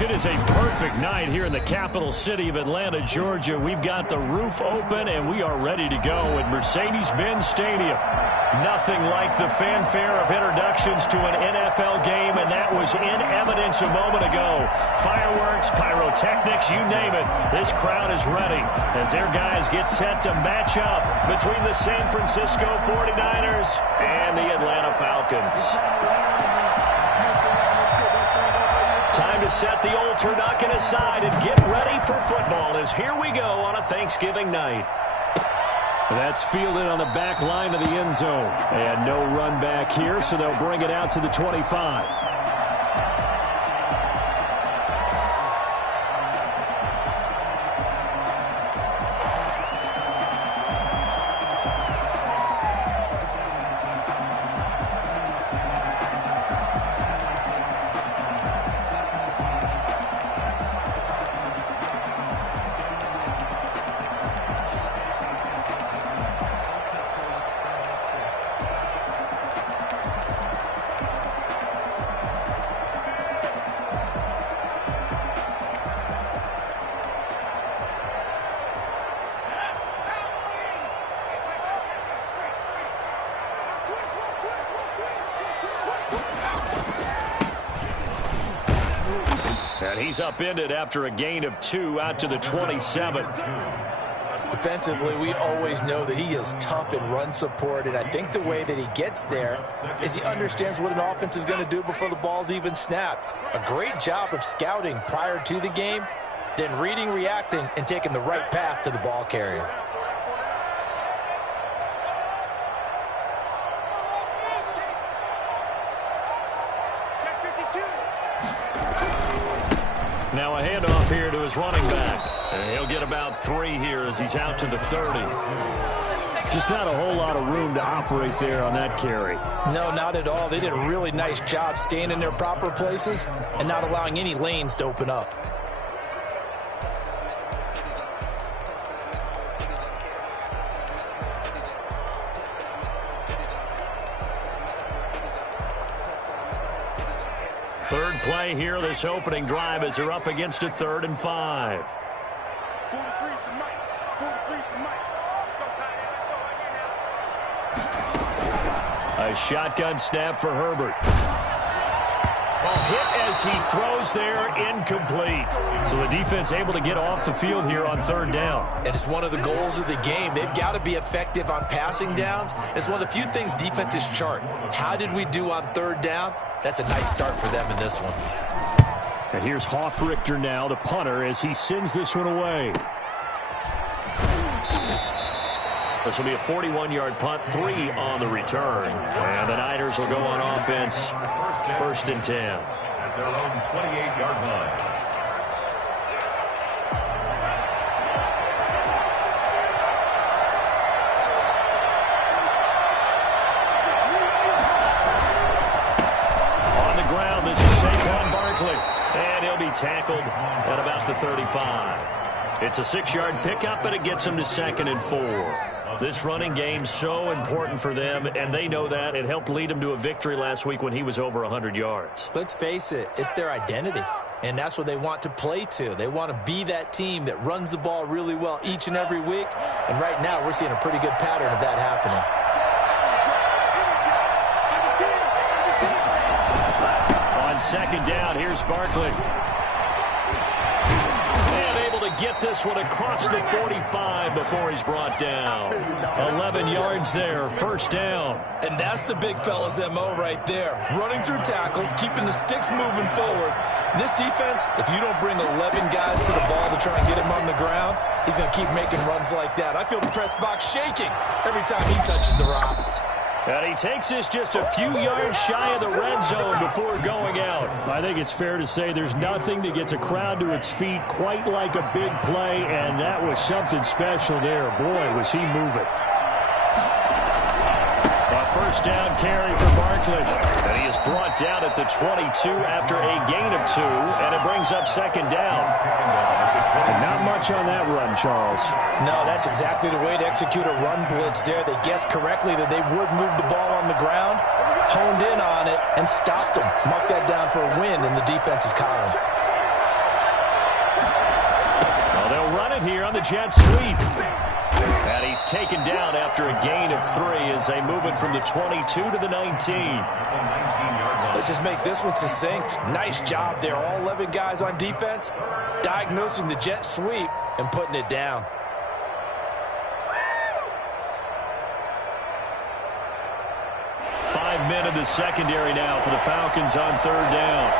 It is a perfect night here in the capital city of Atlanta, Georgia. We've got the roof open, and we are ready to go at Mercedes-Benz Stadium. Nothing like the fanfare of introductions to an NFL game, and that was in evidence a moment ago. Fireworks, pyrotechnics, you name it. This crowd is ready as their guys get set to match up between the San Francisco 49ers and the Atlanta Falcons. Time to set the old turducken aside and get ready for football as here we go on a Thanksgiving night. That's fielded on the back line of the end zone. And no run back here, so they'll bring it out to the 25. And he's upended after a gain of 2 out to the 27. Defensively, we always know that he is tough in run support, and I think the way that he gets there is he understands what an offense is going to do before the ball's even snapped. A great job of scouting prior to the game, then reading, reacting, and taking the right path to the ball carrier. Now a handoff here to his running back. And he'll get about 3 here as he's out to the 30. Just not a whole lot of room to operate there on that carry. No, not at all. They did a really nice job staying in their proper places and not allowing any lanes to open up. Third play here, this opening drive as they're up against a 3rd and 5. 43's the mic. 43's the mic. Let's go, tight end. A shotgun snap for Herbert. Ball hit as he throws there, incomplete. So the defense able to get off the field here on 3rd down. And it's one of the goals of the game. They've got to be effective on passing downs. It's one of the few things defenses chart. How did we do on 3rd down? That's a nice start for them in this one. And here's Hoffrichter now, the punter, as he sends this one away. This will be a 41-yard punt, 3 on the return. And the Niners will go on offense, 1st and 10. At their own 28-yard line. And he'll be tackled at about the 35. It's a 6-yard pickup, but it gets him to 2nd and 4. This running game so important for them, and they know that. It helped lead them to a victory last week when he was over 100 yards. Let's face it, it's their identity, and that's what they want to play to. They want to be that team that runs the ball really well each and every week, and right now we're seeing a pretty good pattern of that happening. On 2nd down, here's Barkley. And able to get this one across the 45 before he's brought down. 11 yards there, 1st down. And that's the big fella's MO right there. Running through tackles, keeping the sticks moving forward. This defense, if you don't bring 11 guys to the ball to try and get him on the ground, he's going to keep making runs like that. I feel the press box shaking every time he touches the rock. And he takes this just a few yards shy of the red zone before going out. I think it's fair to say there's nothing that gets a crowd to its feet quite like a big play, and that was something special there. Boy, was he moving. A 1st down carry for Barkley. And he is brought down at the 22 after a gain of 2, and it brings up 2nd down. And not much on that run, Charles. No, that's exactly the way to execute a run blitz there. They guessed correctly that they would move the ball on the ground, honed in on it, and stopped them. Mark that down for a win in the defense's column. it here on the jet sweep. And he's taken down after a gain of 3 as they move it from the 22 to the 19. Let's just make this one succinct. Nice job there. All 11 guys on defense diagnosing the jet sweep and putting it down. Five men in the secondary now for the Falcons on third down.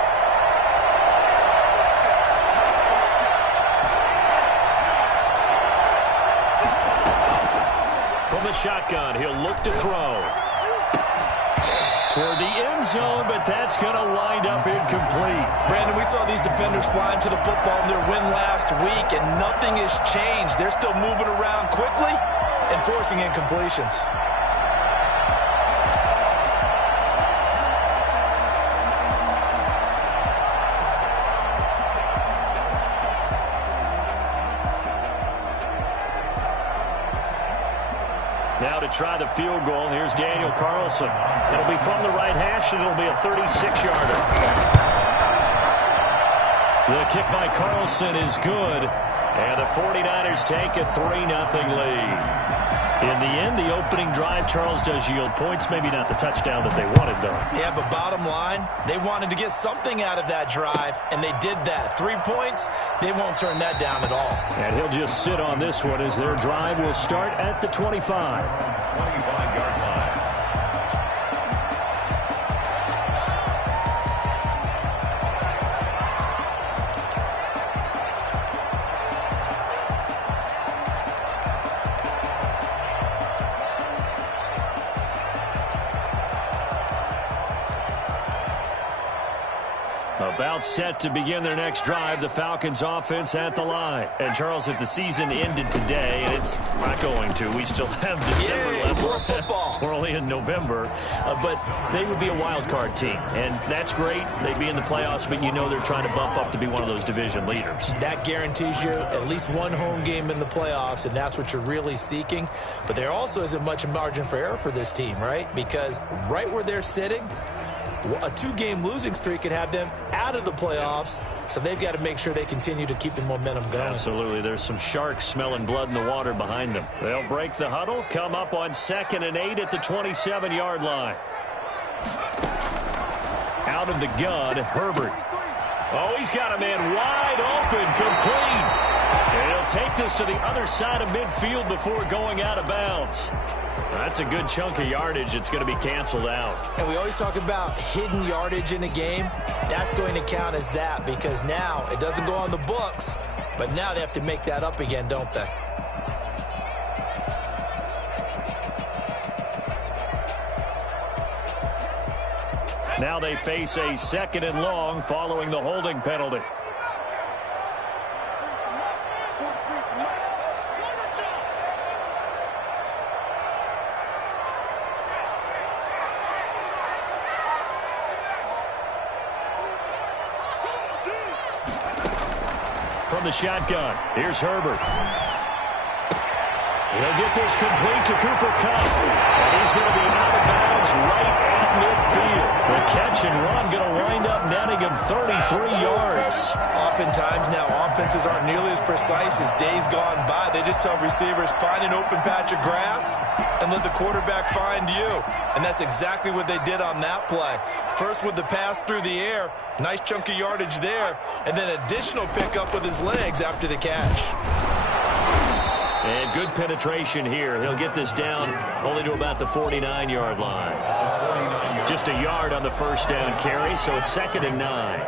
From the shotgun, he'll look to throw. Toward the end zone, but that's going to wind up incomplete. Brandon, we saw these defenders flying to the football in their win last week, and nothing has changed. They're still moving around quickly and forcing incompletions. Now to try the field goal, here's Daniel Carlson. It'll be from the right hash, and it'll be a 36-yarder. The kick by Carlson is good, and the 49ers take a 3-0 lead. In the end, the opening drive, Charles, does yield points. Maybe not the touchdown that they wanted, though. Yeah, but bottom line, they wanted to get something out of that drive, and they did that. 3 points, they won't turn that down at all. And he'll just sit on this one as their drive will start at the 25. 25-yard line. About set to begin their next drive, the Falcons offense at the line. And Charles, if the season ended today, and it's not going to, we still have December left. More football. We're only in November, but they would be a wild card team, and that's great. They'd be in the playoffs, but you know they're trying to bump up to be one of those division leaders. That guarantees you at least one home game in the playoffs, and that's what you're really seeking. But there also isn't much margin for error for this team, right? Because right where they're sitting, a 2-game losing streak could have them out of the playoffs, so they've got to make sure they continue to keep the momentum going. Absolutely. There's some sharks smelling blood in the water behind them. They'll break the huddle, come up on 2nd and 8 at the 27-yard line. Out of the gun, Herbert. Oh, he's got a man wide open, complete. And he'll take this to the other side of midfield before going out of bounds. That's a good chunk of yardage. It's going to be canceled out. And we always talk about hidden yardage in a game. That's going to count as that because now it doesn't go on the books, but now they have to make that up again, don't they? Now they face a 2nd and long following the holding penalty. From the shotgun, here's Herbert. He'll get this complete to Cooper Kupp. And he's going to be out of bounds right at midfield. The catch and run going to wind up netting him 33 yards. Oftentimes now offenses aren't nearly as precise as days gone by. They just tell receivers, find an open patch of grass and let the quarterback find you. And that's exactly what they did on that play. First with the pass through the air, nice chunk of yardage there, and then additional pickup with his legs after the catch. And good penetration here. He'll get this down only to about the 49-yard line. Just a yard on the first down carry, so it's 2nd and 9.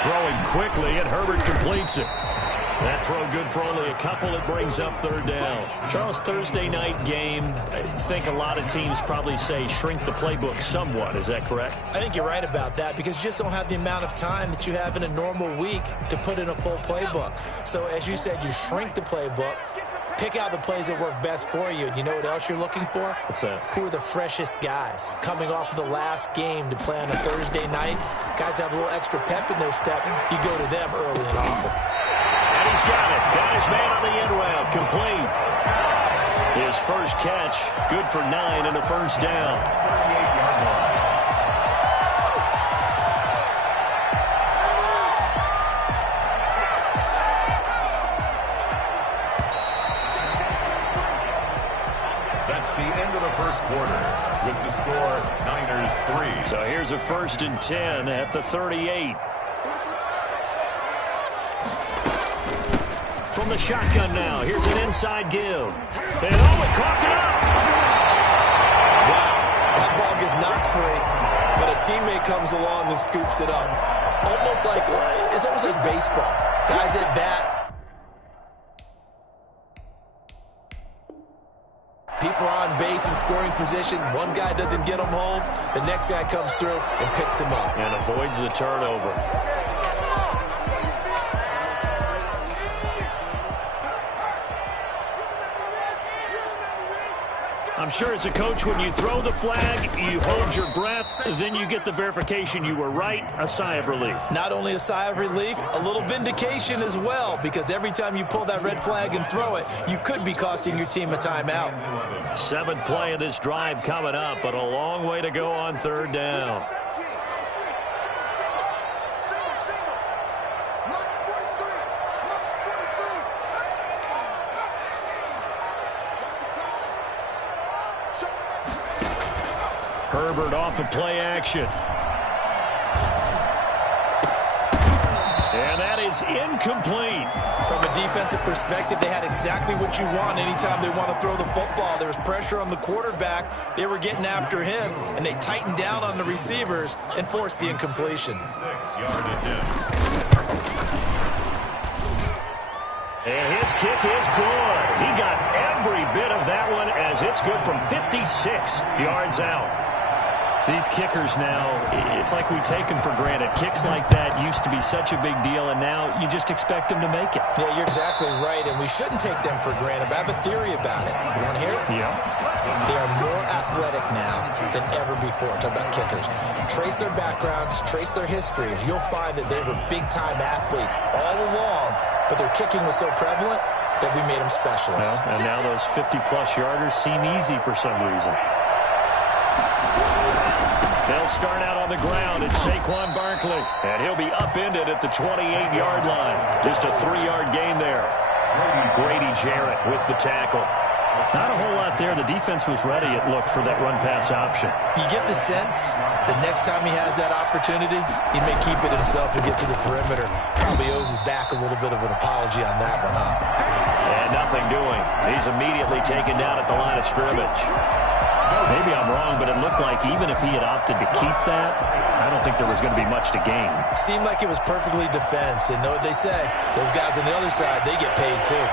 Throwing quickly, and Herbert completes it. That throw good for only a couple. It brings up 3rd down. Charles, Thursday night game, I think a lot of teams probably say shrink the playbook somewhat. Is that correct? I think you're right about that because you just don't have the amount of time that you have in a normal week to put in a full playbook. So as you said, you shrink the playbook, pick out the plays that work best for you. And you know what else you're looking for? What's that? Who are the freshest guys coming off of the last game to play on a Thursday night? Guys have a little extra pep in their step. You go to them early and often. And He's got it. Got his man on the end route. Complete. His first catch, good for 9 and a first down. 38-yard line. That's the end of the first quarter with the score Niners 3. So here's a 1st and 10 at the 38. From the shotgun now. Here's an inside give. And it coughed it up. Wow, that ball gets knocked free, but a teammate comes along and scoops it up. It's almost like baseball. Guys at bat. People are on base in scoring position. One guy doesn't get him home. The next guy comes through and picks him up. And avoids the turnover. I'm sure as a coach, when you throw the flag, you hold your breath, then you get the verification you were right, a sigh of relief. Not only a sigh of relief, a little vindication as well, because every time you pull that red flag and throw it, you could be costing your team a timeout. 7th play of this drive coming up, but a long way to go on 3rd down. Herbert off of play action. And that is incomplete. From a defensive perspective, they had exactly what you want anytime they want to throw the football. There was pressure on the quarterback. They were getting after him, and they tightened down on the receivers and forced the incompletion. 6-yard attempt. And his kick is good. He got every bit of that one as it's good from 56 yards out. These kickers now, it's like we take them for granted. Kicks like that used to be such a big deal, and now you just expect them to make it. Yeah, you're exactly right, and we shouldn't take them for granted. But I have a theory about it. You want to hear it? Yeah. They are more athletic now than ever before. Talk about kickers. Trace their backgrounds, trace their histories. You'll find that they were big-time athletes all along, but their kicking was so prevalent that we made them specialists. Well, and now those 50-plus yarders seem easy for some reason. They'll start out on the ground. It's Saquon Barkley. And he'll be upended at the 28-yard line. Just a 3-yard gain there. Grady Jarrett with the tackle. Not a whole lot there. The defense was ready, it looked, for that run-pass option. You get the sense the next time he has that opportunity, he may keep it himself and get to the perimeter. Probably owes his back a little bit of an apology on that one, huh? And nothing doing. He's immediately taken down at the line of scrimmage. Maybe I'm wrong, but it looked like even if he had opted to keep that, I don't think there was going to be much to gain. Seemed like it was perfectly defense. And know what they say? Those guys on the other side, they get paid too.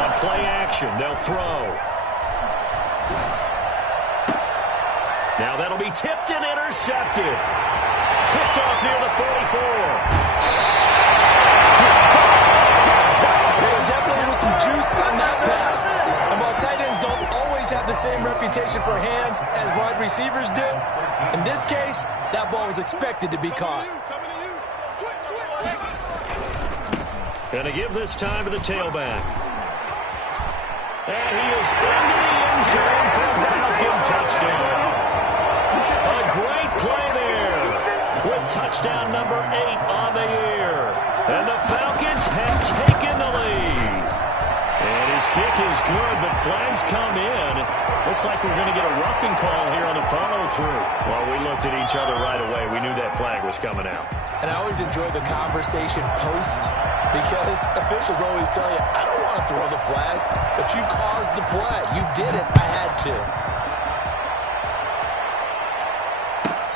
On play action, they'll throw. Now that'll be tipped and intercepted. Picked off near the 44. Some juice on that pass. And while tight ends don't always have the same reputation for hands as wide receivers do, in this case, that ball was expected to be caught. Gonna give this time to the tailback. And he is into the end zone for a Falcon touchdown. A great play there with touchdown number 8 on the year. And the Falcons have taken the lead. And his kick is good, but flags come in. Looks like we're going to get a roughing call here on the follow-through. Well, we looked at each other right away. We knew that flag was coming out. And I always enjoy the conversation post because officials always tell you, I don't want to throw the flag, but you caused the play. You did it. I had to.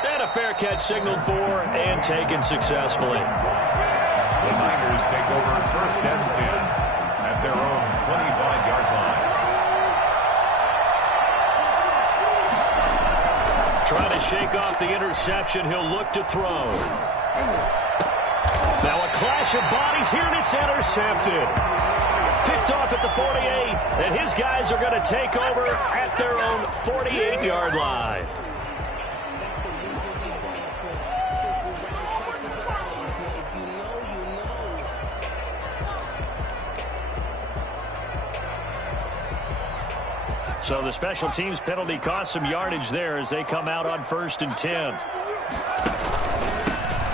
And a fair catch signaled for and taken successfully. The Niners take over 1st and 10 at their own 25-yard line. Trying to shake off the interception. He'll look to throw. Now a clash of bodies here, and it's intercepted. Picked off at the 48, and his guys are going to take over at their own 48-yard line. So the special teams penalty cost some yardage there as they come out on 1st and 10.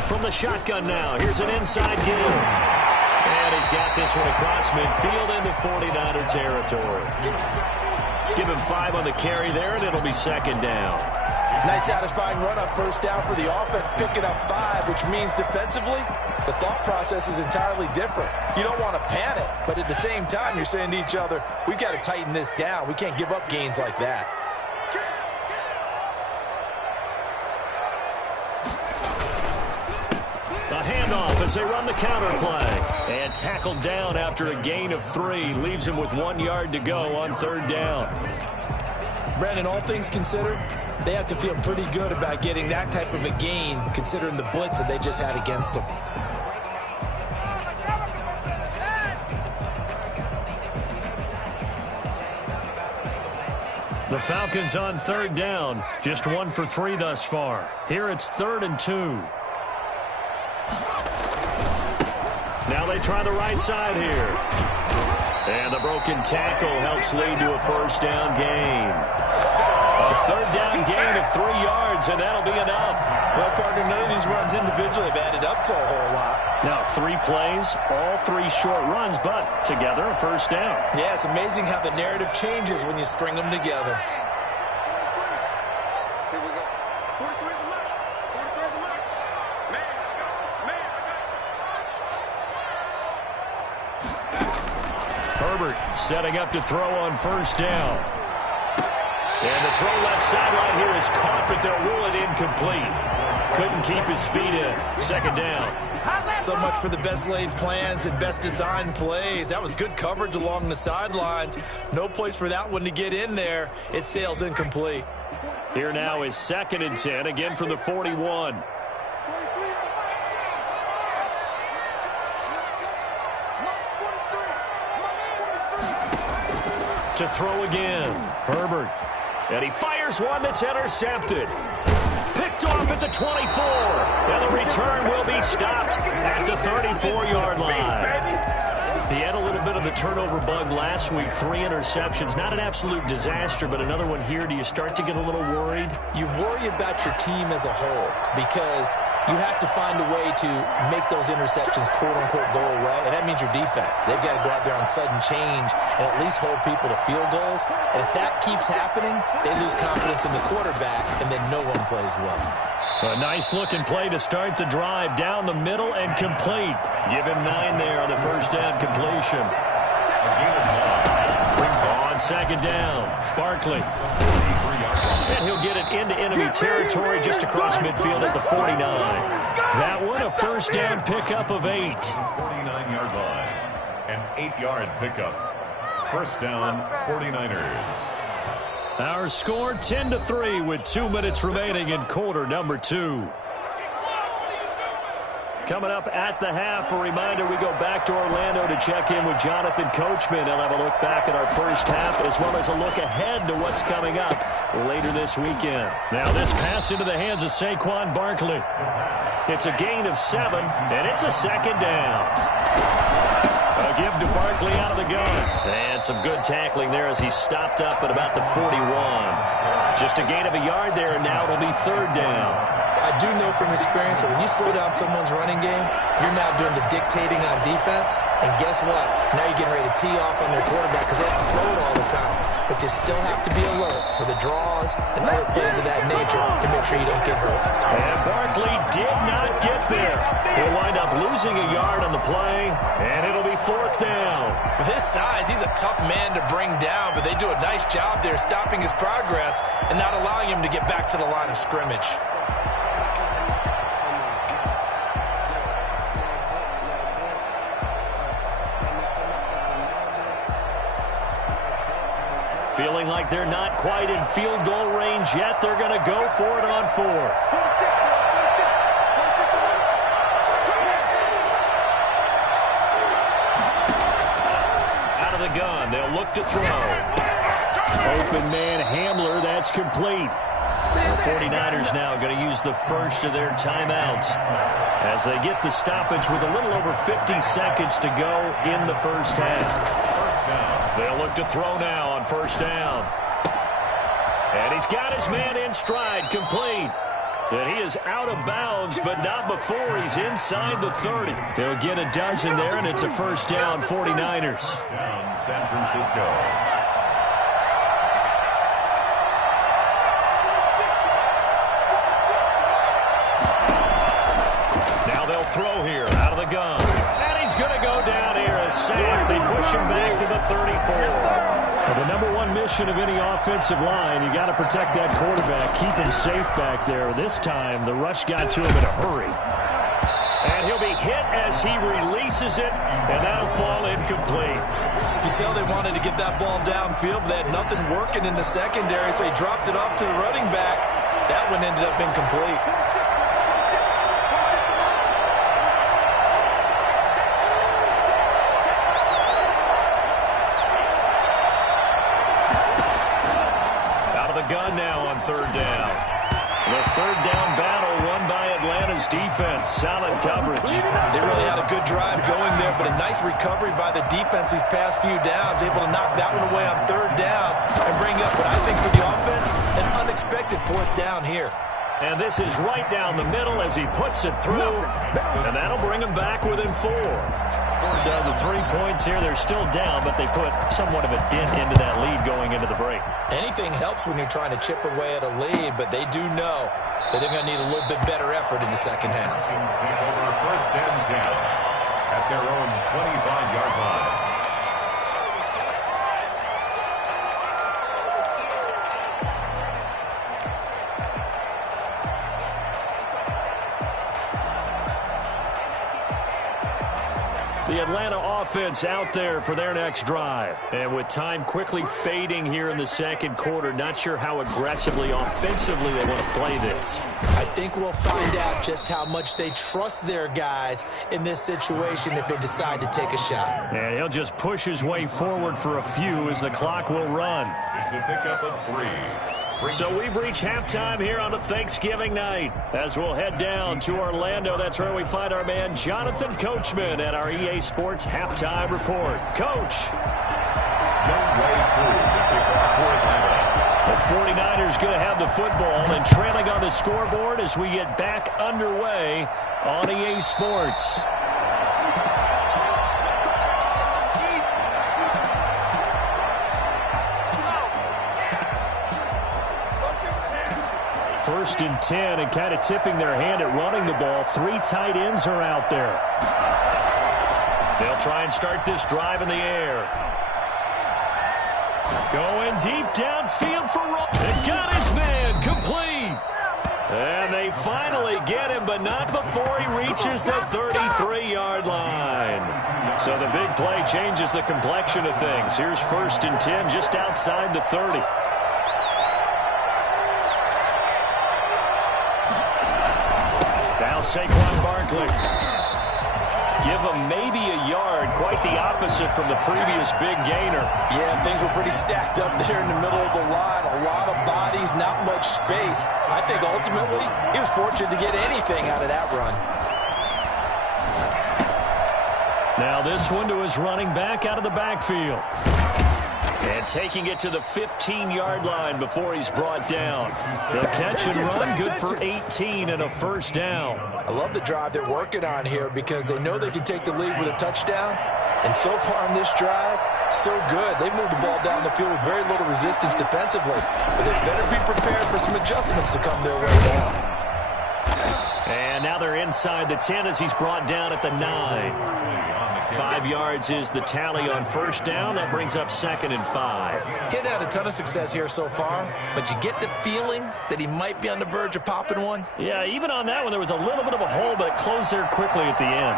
From the shotgun now, here's an inside give. And he's got this one across midfield into 49er territory. Give him 5 on the carry there, and it'll be 2nd down. Nice satisfying run on 1st down for the offense, picking up 5, which means defensively, the thought process is entirely different. You don't want to panic, but at the same time, you're saying to each other, we've got to tighten this down. We can't give up gains like that. A handoff as they run the counter play. And tackled down after a gain of 3. Leaves him with 1 yard to go on 3rd down. Brandon, all things considered, they have to feel pretty good about getting that type of a gain, considering the blitz that they just had against them. The Falcons on 3rd down. Just 1 for 3 thus far. Here it's 3rd and 2. Now they try the right side here. And the broken tackle helps lead to a 1st down gain. A 3rd down gain of 3 yards, and that'll be enough. Well, partner, none of these runs individually have added up to a whole lot. Now 3 plays, all 3 short runs, but together a 1st down. Yeah, it's amazing how the narrative changes when you string them together. Here we go. 43 is the line. 43 is the line. Man, I got you. Man, I got you. Herbert setting up to throw on 1st down. And the throw left sideline here is caught, but they'll rule it incomplete. Couldn't keep his feet in. 2nd down. So much for the best laid plans and best designed plays. That was good coverage along the sidelines. No place for that one to get in there. It sails incomplete. Here now is 2nd and 10, again from the 41. 43 is the line. To throw again. Herbert. And he fires one that's intercepted. Picked off at the 24. And the return will be stopped at the 34-yard line. He had a little bit of the turnover bug last week. 3 interceptions. Not an absolute disaster, but another one here. Do you start to get a little worried? You worry about your team as a whole because you have to find a way to make those interceptions, quote-unquote, go away, and that means your defense. They've got to go out there on sudden change and at least hold people to field goals. And if that keeps happening, they lose confidence in the quarterback, and then no one plays well. A nice-looking play to start the drive down the middle and complete. Give him 9 there on the 1st down completion. On 2nd down, Barkley. And he'll get it into enemy territory just across midfield at the 49. That one a 1st down pickup of 8. 49-yard line. An 8-yard pickup. 1st down, 49ers. Our score 10-3 with 2 minutes remaining in quarter number 2. Coming up at the half, a reminder, we go back to Orlando to check in with Jonathan Coachman. He'll have a look back at our 1st half as well as a look ahead to what's coming up later this weekend. Now this pass into the hands of Saquon Barkley. It's a gain of 7, and it's a 2nd down. A give to Barkley out of the gun. And some good tackling there as he stopped up at about the 41. Just a gain of a yard there, and now it'll be 3rd down. I do know from experience that when you slow down someone's running game, you're now doing the dictating on defense. And guess what? Now you're getting ready to tee off on their quarterback because they have to throw it all the time. But you still have to be alert for the draws and other plays of that nature to make sure you don't get hurt. And Barkley did not get there. He'll wind up losing a yard on the play, and it'll be 4th down. With his size, he's a tough man to bring down, but they do a nice job there stopping his progress and not allowing him to get back to the line of scrimmage. Feeling like they're not quite in field goal range yet. They're going to go for it on 4th. Out of the gun. They'll look to throw. Open man Hamler. That's complete. The 49ers now going to use the first of their timeouts as they get the stoppage with a little over 50 seconds to go in the 1st half. They'll look to throw now on 1st down. And he's got his man in stride, complete. And he is out of bounds, but not before he's inside the 30. He'll get a dozen there, and it's a first down, 49ers. Down San Francisco. Now they'll throw here out of the gun. And he's going to go down here as sacked. They push him back to the 34. Well, the number one mission of any offensive line, you got to protect that quarterback, keep him safe back there. This time, the rush got to him in a hurry. And he'll be hit as he releases it, and that'll fall incomplete. You can tell they wanted to get that ball downfield, but they had nothing working in the secondary, so he dropped it off to the running back. That one ended up incomplete. Gun now on third down. The third down battle won by Atlanta's defense. Solid coverage. They really had a good drive going there, but a nice recovery by the defense these past few downs. Able to knock that one away on third down and bring up what I think for the offense, an unexpected fourth down here. And this is right down the middle as he puts it through, and that'll bring him back within 4. So the 3 points here, they're still down, but they put somewhat of a dent into that lead going into the break. Anything helps when you're trying to chip away at a lead, but they do know that they're going to need a little bit better effort in the second half. Take over first and 10 at their own 25-yard line. The Atlanta offense out there for their next drive. And with time quickly fading here in the second quarter, not sure how aggressively, offensively they want to play this. I think we'll find out just how much they trust their guys in this situation if they decide to take a shot. And he'll just push his way forward for a few as the clock will run. It's a pickup of 3. So we've reached halftime here on a Thanksgiving night. As we'll head down to Orlando, that's where we find our man Jonathan Coachman at our EA Sports Halftime Report. Coach. No way through the kickoff for Atlanta. The 49ers going to have the football and trailing on the scoreboard as we get back underway on EA Sports. First and 10, and kind of tipping their hand at running the ball. 3 tight ends are out there. They'll try and start this drive in the air. Going deep downfield for Roll. They got his man complete. And they finally get him, but not before he reaches the 33-yard line. So the big play changes the complexion of things. Here's first and 10 just outside the 30. Saquon Barkley. Give him maybe a yard, quite the opposite from the previous big gainer. Yeah, things were pretty stacked up there in the middle of the line. A lot of bodies, not much space. I think ultimately he was fortunate to get anything out of that run. Now this one to his running back out of the backfield. And taking it to the 15-yard line before he's brought down. The catch and run, good for 18 and a first down. I love the drive they're working on here because they know they can take the lead with a touchdown. And so far in this drive, so good. They moved the ball down the field with very little resistance defensively. But they better be prepared for some adjustments to come their way down. And now they're inside the 10 as he's brought down at the 9. 5 yards is the tally on first down. That brings up 2nd and 5. Getting had a ton of success here so far, but you get the feeling that he might be on the verge of popping one. Yeah, even on that one, there was a little bit of a hole, but it closed there quickly at the end.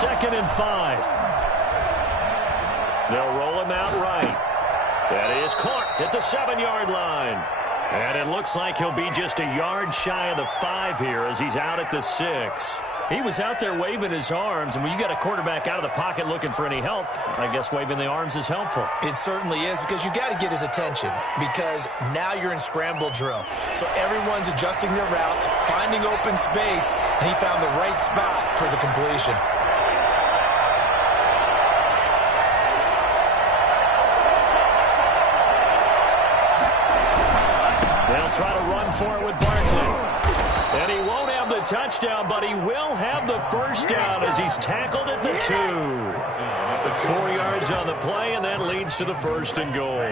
2nd and 5. They'll roll him out right. That is caught at the 7-yard line. And it looks like he'll be just a yard shy of the 5 here as he's out at the 6. He was out there waving his arms, and when you got a quarterback out of the pocket looking for any help, I guess waving the arms is helpful. It certainly is, because you got to get his attention, because now you're in scramble drill. So everyone's adjusting their routes, finding open space, and he found the right spot for the completion. They'll try to run for it with Barkley. And he won't have the touchdown, but he will have the first down as he's tackled at the 2. 4 yards on the play, and that leads to the 1st and goal.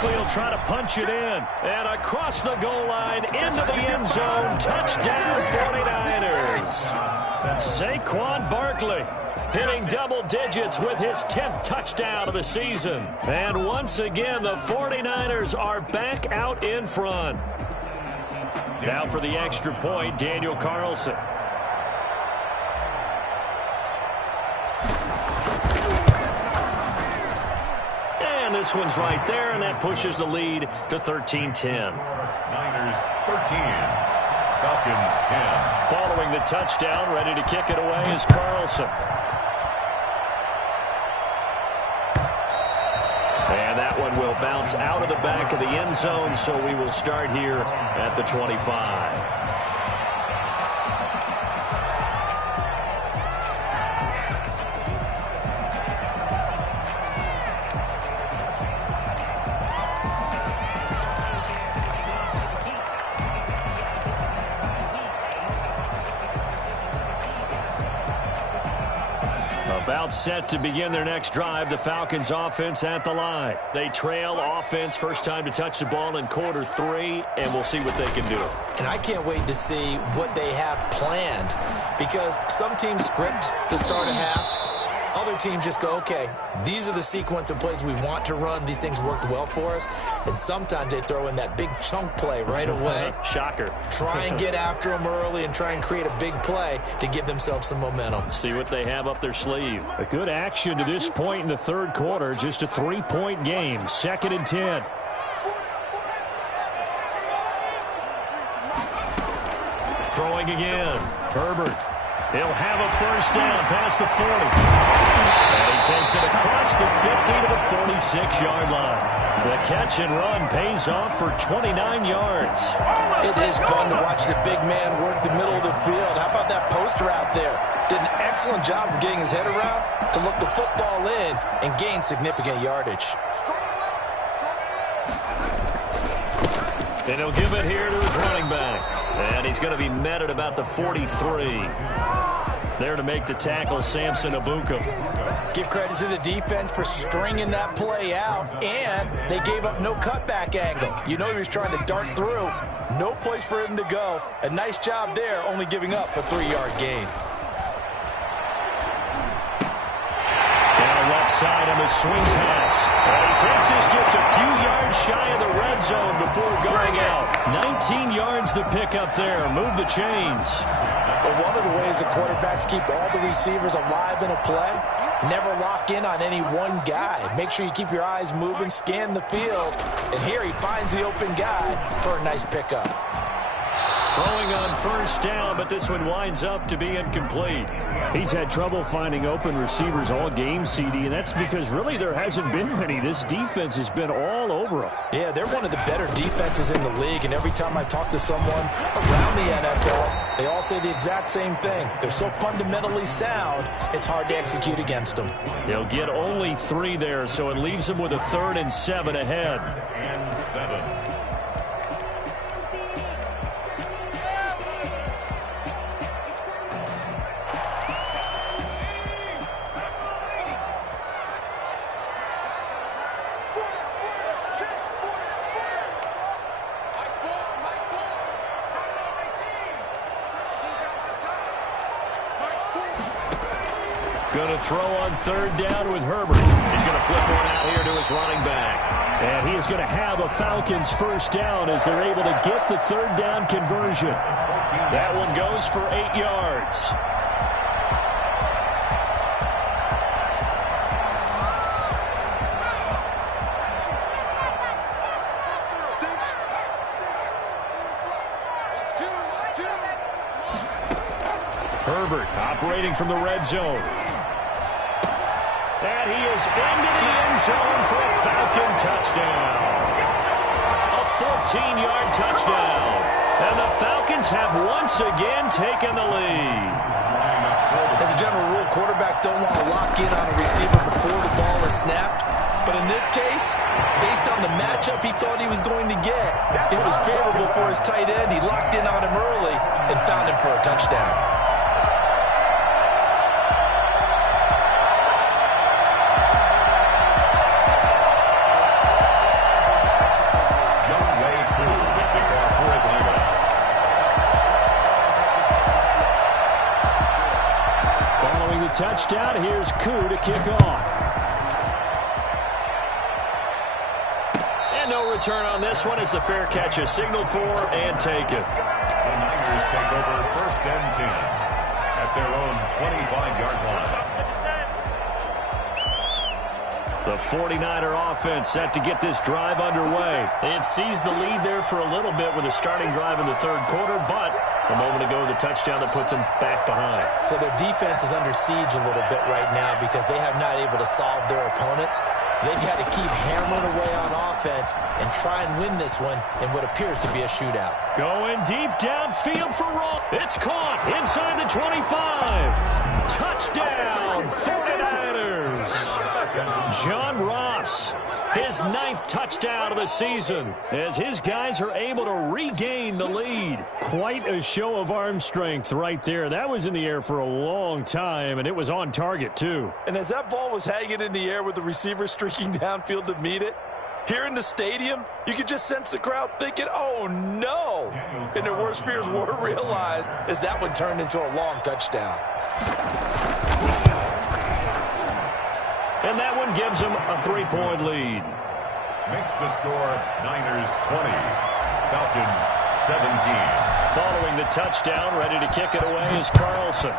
He'll try to punch it in. And across the goal line, into the end zone. Touchdown, 49ers. Saquon Barkley hitting double digits with his 10th touchdown of the season. And once again, the 49ers are back out in front. Now for the extra point, Daniel Carlson. This one's right there, and that pushes the lead to 13-10. Niners 13, Falcons 10. Following the touchdown, ready to kick it away is Carlson. And that one will bounce out of the back of the end zone, so we will start here at the 25. About set to begin their next drive, the Falcons offense at the line. They trail offense, first time to touch the ball in quarter 3, and we'll see what they can do. And I can't wait to see what they have planned, because some teams script to start a half. Other teams just go, okay, these are the sequence of plays we want to run. These things worked well for us. And sometimes they throw in that big chunk play right away. Shocker. Try and get after them early and try and create a big play to give themselves some momentum. See what they have up their sleeve. A good action to this point in the third quarter. Just a 3-point game. 2nd and 10. Throwing again. Herbert. He'll have a first down past the 40. And he takes it across the 50 to the 46-yard line. The catch and run pays off for 29 yards. It is fun to watch the big man work the middle of the field. How about that post route there? Did an excellent job of getting his head around to look the football in and gain significant yardage. And he'll give it here to his running back. And he's going to be met at about the 43. There to make the tackle, Samson Abukum. Give credit to the defense for stringing that play out, and they gave up no cutback angle. You know he was trying to dart through. No place for him to go. A nice job there, only giving up a 3-yard gain. Down left side on the swing pass. And he takes this just a few yards shy of the red zone before going out. 19 yards to pick up there. Move the chains. Well, one of the ways the quarterbacks keep all the receivers alive in a play, never lock in on any one guy. Make sure you keep your eyes moving, scan the field. And here he finds the open guy for a nice pickup. Throwing on first down, but this one winds up to be incomplete. He's had trouble finding open receivers all game, CD, and that's because really there hasn't been many. This defense has been all over him. Yeah, they're one of the better defenses in the league, and every time I talk to someone around the NFL, they all say the exact same thing. They're so fundamentally sound, it's hard to execute against them. He'll get only 3 there, so it leaves him with a 3rd and 7 ahead. And 7. Going to throw on 3rd down with Herbert. He's going to flip one out here to his running back. And he is going to have a Falcons first down as they're able to get the 3rd down conversion. That one goes for 8 yards. Herbert operating from the red zone. And he is into the end zone for a Falcon touchdown. A 14-yard touchdown. And the Falcons have once again taken the lead. As a general rule, quarterbacks don't want to lock in on a receiver before the ball is snapped. But in this case, based on the matchup he thought he was going to get, it was favorable for his tight end. He locked in on him early and found him for a touchdown. Touchdown. Here's Koo to kick off. And no return on this one as the fair catch is signaled for and taken. The Niners take over 1st and 10 at their own 25-yard line. The 49er offense set to get this drive underway. They had seized the lead there for a little bit with a starting drive in the 3rd quarter, but a moment ago, the touchdown that puts them back behind. So their defense is under siege a little bit right now because they have not able to solve their opponents. So they've got to keep hammering away on offense and try and win this one in what appears to be a shootout. Going deep downfield for Ross. It's caught inside the 25. Touchdown, 49ers. John Ross, his 9th touchdown of the season, as his guys are able to regain the lead. Quite a show of arm strength right there. That was in the air for a long time, and it was on target, too. And as that ball was hanging in the air with the receiver streaking downfield to meet it, here in the stadium, you could just sense the crowd thinking, oh, no. And their worst fears were realized as that one turned into a long touchdown. And that one gives them a 3-point lead. Makes the score Niners 20, Falcons 17. Following the touchdown, ready to kick it away is Carlson.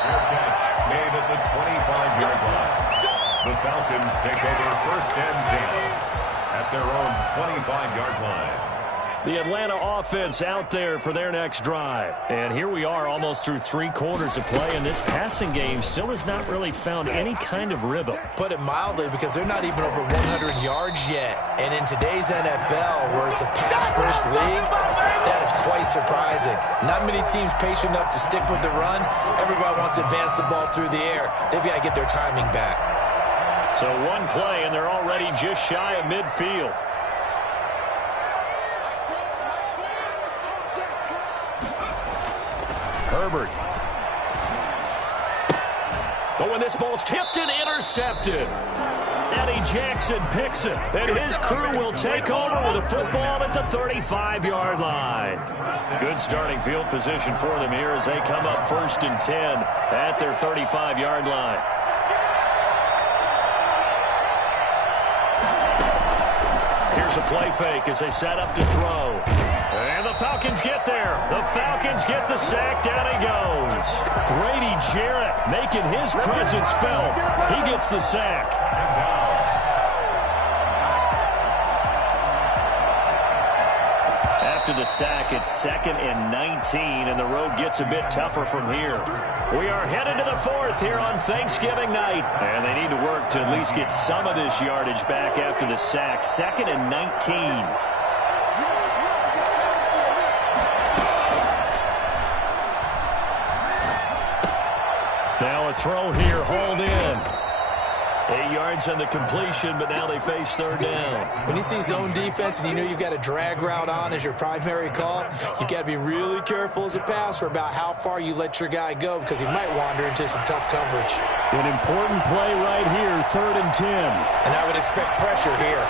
Fair catch made at the 25-yard line. The Falcons take over 1st and 10 at their own 25-yard line. The Atlanta offense out there for their next drive. And here we are almost through 3 quarters of play, and this passing game still has not really found any kind of rhythm. Put it mildly, because they're not even over 100 yards yet. And in today's NFL, where it's a pass-first league, that is quite surprising. Not many teams patient enough to stick with the run. Everybody wants to advance the ball through the air. They've got to get their timing back. So one play, and they're already just shy of midfield. Herbert. But when this ball's tipped and intercepted, Eddie Jackson picks it, and his crew will take over with a football at the 35-yard line. Good starting field position for them here as they come up 1st and 10 at their 35-yard line. Here's a play fake as they set up to throw. And the Falcons get there. The Falcons get the sack. Down he goes. Grady Jarrett making his presence felt. He gets the sack. After the sack, it's 2nd and 19, and the road gets a bit tougher from here. We are headed to the 4th here on Thanksgiving night, and they need to work to at least get some of this yardage back after the sack. 2nd and 19. Now a throw here, hauled in. 8 yards on the completion, but now they face 3rd down. When you see zone defense and you know you've got a drag route on as your primary call, you've got to be really careful as a passer about how far you let your guy go because he might wander into some tough coverage. An important play right here, 3rd and 10. And I would expect pressure here.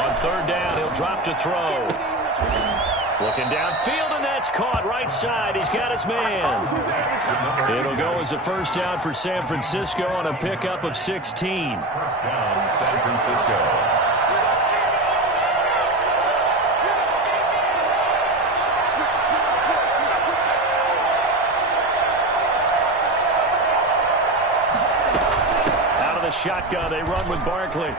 On 3rd down, he'll drop to throw. Looking downfield, and that's caught right side. He's got his man. It'll go as a 1st down for San Francisco on a pickup of 16. 1st down, San Francisco. Out of the shotgun, they run with Barkley.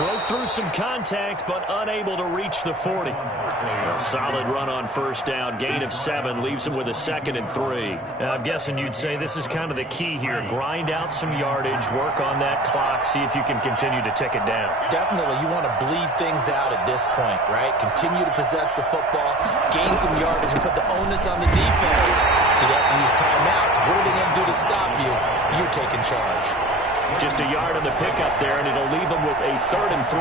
Broke through some contact, but unable to reach the 40. A solid run on first down. Gain of 7 leaves him with a 2nd and 3. I'm guessing you'd say this is kind of the key here. Grind out some yardage, work on that clock, see if you can continue to tick it down. Definitely, you want to bleed things out at this point, right? Continue to possess the football, gain some yardage, and put the onus on the defense. Do they have to use timeouts? What are they going to do to stop you? You're taking charge. Just a yard on the pickup there, and it'll leave them with a 3rd and 3.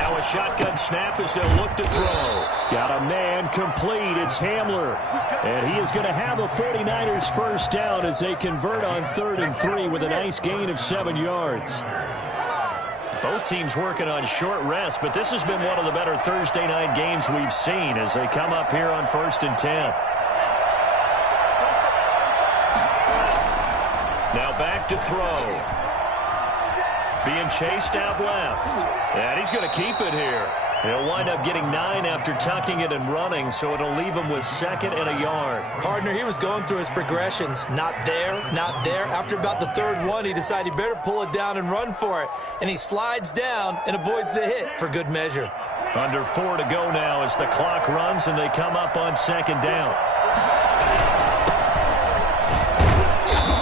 Now a shotgun snap as they'll look to throw. Got a man complete. It's Hamler. And he is going to have a 49ers first down as they convert on 3rd and 3 with a nice gain of 7 yards. Both teams working on short rest, but this has been one of the better Thursday night games we've seen as they come up here on 1st and 10. Now back to throw. Being chased out left. And he's going to keep it here. He'll wind up getting 9 after tucking it and running, so it'll leave him with 2nd and a yard. Partner, he was going through his progressions. Not there, not there. After about the 3rd one, he decided he better pull it down and run for it. And he slides down and avoids the hit for good measure. Under 4 to go now as the clock runs and they come up on 2nd down.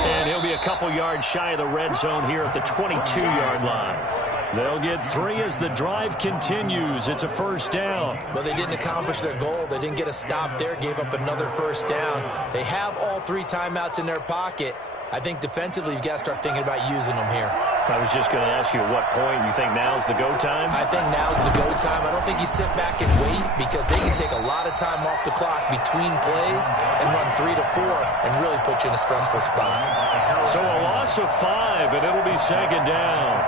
And he'll be a couple yards shy of the red zone here at the 22-yard line. They'll get 3 as the drive continues. It's a first down. But they didn't accomplish their goal. They didn't get a stop there, gave up another first down. They have all 3 timeouts in their pocket. I think defensively you've got to start thinking about using them here. I was just going to ask you at what point you think now's the go time? I think now's the go time. I don't think you sit back and wait because they can take a lot of time off the clock between plays and run 3 to 4 and really put you in a stressful spot. So a loss of 5, and it'll be 2nd down.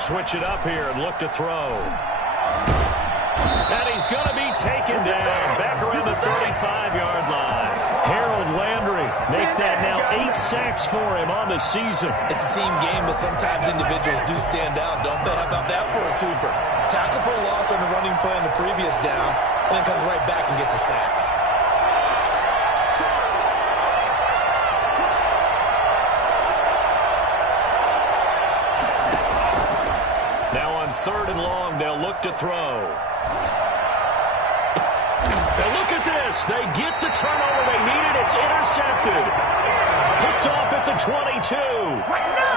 Switch it up here and look to throw. And he's going to be taken down back around the 35-yard line. Harold Landry make that now 8 sacks for him on the season. It's a team game, but sometimes individuals do stand out, don't they? How about that for a twofer? Tackle for a loss on the running play on the previous down, and then comes right back and gets a sack. Now on 3rd and long, they'll look to throw. And look at this. They get the turnover they needed. It's intercepted. Picked off at the 22.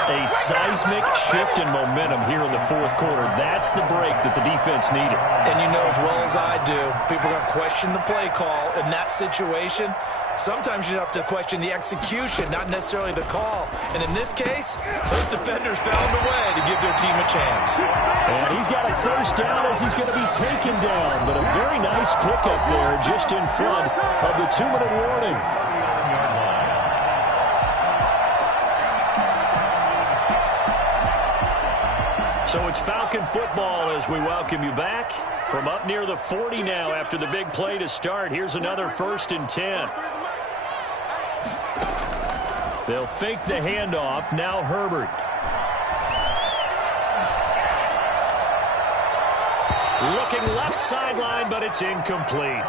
A seismic shift in momentum here in the 4th quarter. That's the break that the defense needed. And you know as well as I do, people are going to question the play call in that situation. Sometimes you have to question the execution, not necessarily the call. And in this case, those defenders found a way to give their team a chance. And he's got a first down as he's going to be taken down. But a very nice pickup there just in front of the 2-minute warning. So it's Falcon football as we welcome you back from up near the 40 now after the big play to start. Here's another 1st and 10. They'll fake the handoff. Now Herbert. Looking left sideline, but it's incomplete.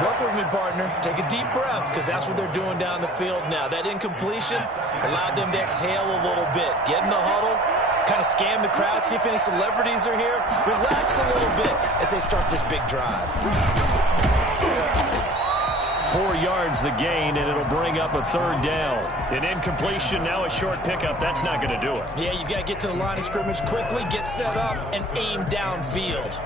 Work with me, partner. Take a deep breath because that's what they're doing down the field now. That incompletion allowed them to exhale a little bit. Get in the huddle. Kind of scan the crowd, see if any celebrities are here. Relax a little bit as they start this big drive. 4 yards the gain, and it'll bring up a 3rd down. An incompletion, now a short pickup. That's not going to do it. Yeah, you've got to get to the line of scrimmage quickly, get set up, and aim downfield.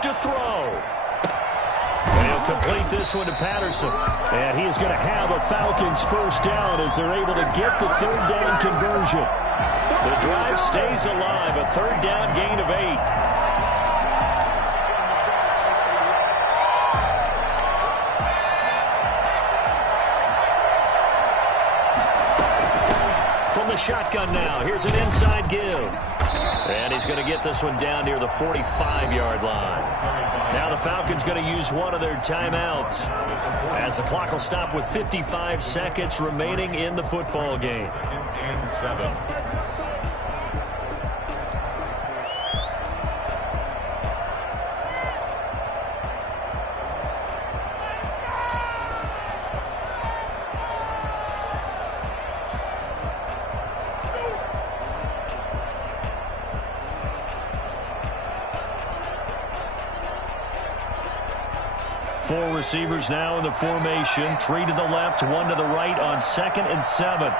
To throw. And he'll complete this one to Patterson. And he is going to have a Falcons first down as they're able to get the 3rd down conversion. The drive stays alive. A 3rd down gain of 8. shotgun now. Here's an inside give. And he's going to get this one down near the 45-yard line. Now the Falcons going to use one of their timeouts as the clock will stop with 55 seconds remaining in the football game. And 7. Four receivers now in the formation. 3 to the left, 1 to the right on 2nd and 7.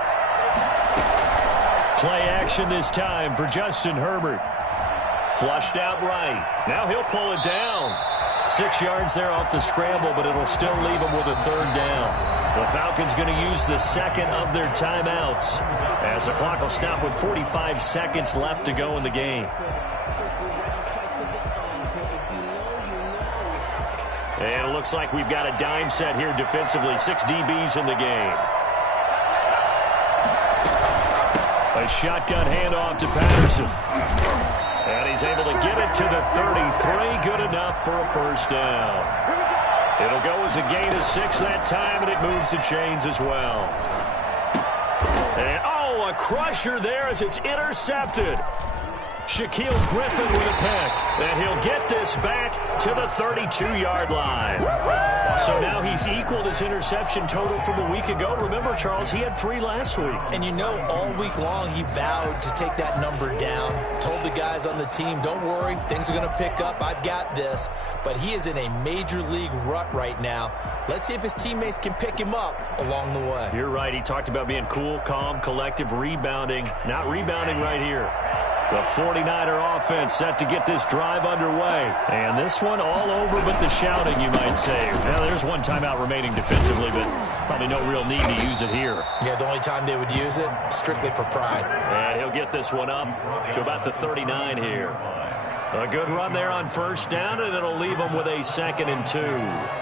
Play action this time for Justin Herbert. Flushed out right. Now he'll pull it down. 6 yards there off the scramble, but it'll still leave him with a 3rd down. The Falcons going to use the second of their timeouts as the clock will stop with 45 seconds left to go in the game. And it looks like we've got a dime set here defensively. 6 DBs in the game. A shotgun handoff to Patterson. And he's able to get it to the 33. Good enough for a 1st down. It'll go as a gain of 6 that time, and it moves the chains as well. And, oh, a crusher there as it's intercepted. Shaquille Griffin with a pick, and he'll get this back to the 32-yard line. So now he's equaled his interception total from a week ago. Remember, Charles, he had 3 last week. And you know, all week long he vowed to take that number down, told the guys on the team, don't worry, things are going to pick up, I've got this. But he is in a major league rut right now. Let's see if his teammates can pick him up along the way. You're right, he talked about being cool, calm, collective, rebounding. Not rebounding right here. The 49er offense set to get this drive underway. And this one all over but the shouting, you might say. Well, there's one timeout remaining defensively, but probably no real need to use it here. Yeah, the only time they would use it, strictly for pride. And he'll get this one up to about the 39 here. A good run there on 1st down, and it'll leave them with a 2nd and 2.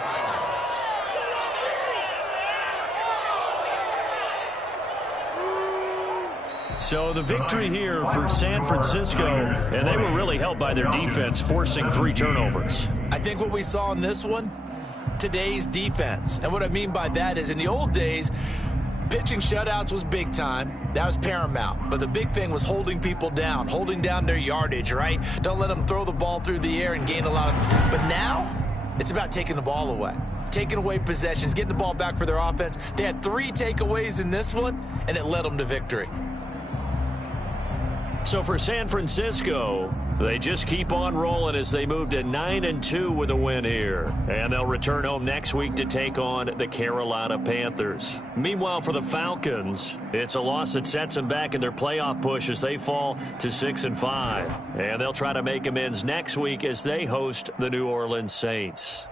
So the victory here for San Francisco, and they were really helped by their defense, forcing 3 turnovers. I think what we saw in this one, today's defense. And what I mean by that is in the old days, pitching shutouts was big time. That was paramount. But the big thing was holding people down, holding down their yardage, right? Don't let them throw the ball through the air and gain a lot of... But now, it's about taking the ball away. Taking away possessions, getting the ball back for their offense. They had 3 takeaways in this one, and it led them to victory. So for San Francisco, they just keep on rolling as they move to 9-2 with a win here. And they'll return home next week to take on the Carolina Panthers. Meanwhile, for the Falcons, it's a loss that sets them back in their playoff push as they fall to 6-5. And they'll try to make amends next week as they host the New Orleans Saints.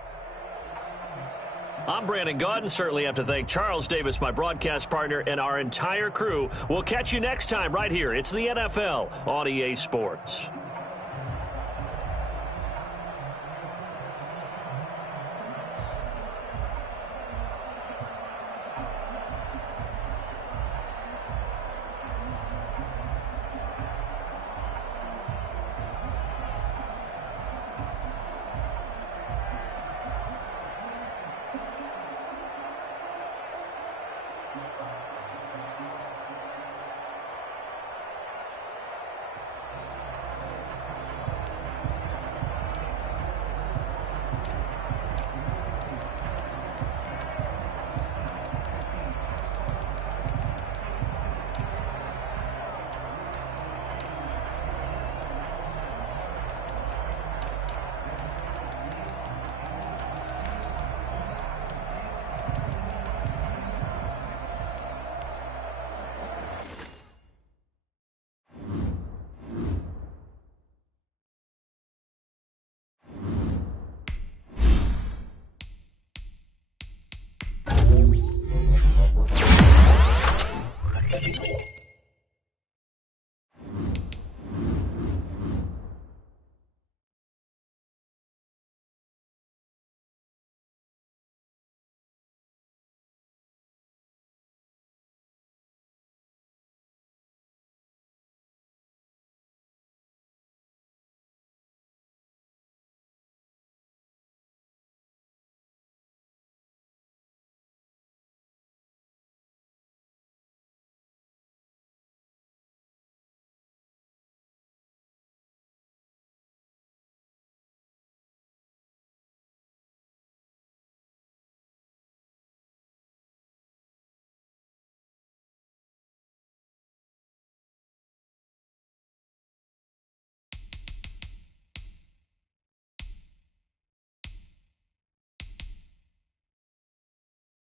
I'm Brandon Gaudin. Certainly have to thank Charles Davis, my broadcast partner, and our entire crew. We'll catch you next time right here. It's the NFL on EA Sports.